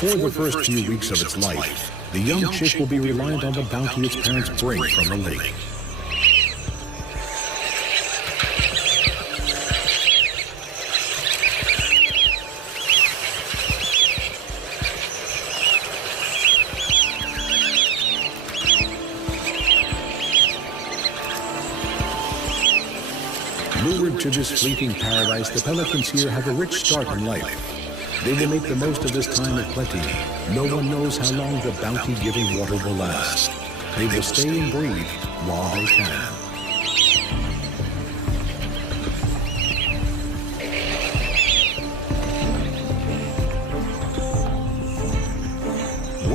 For the first few weeks of its life, the young chick will be reliant on the bounty its parents bring from the lake. Lured to this fleeting paradise, the pelicans here have a rich start in life. They will make the most of this time of plenty. No one knows how long the bounty-giving water will last. They will stay and breathe while they can.